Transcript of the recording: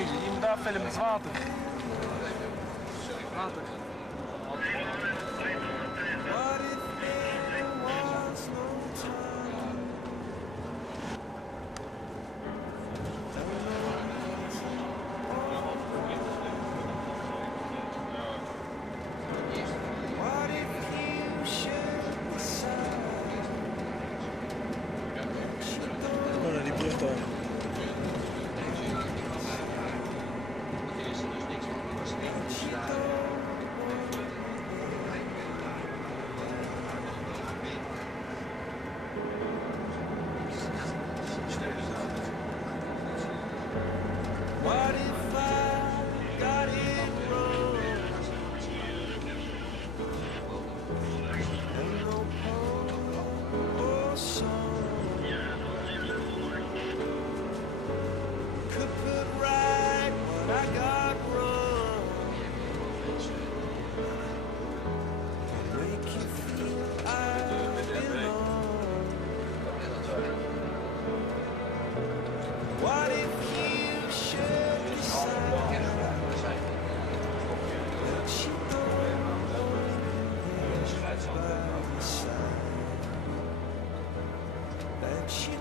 deze. Je moet daar filmen met water. Water. Oh, naar die brug daar. What if I got it wrong? And no poem or song could put right what I got wrong. Make you feel I belong. What if you should decide that you don't want by my side, that you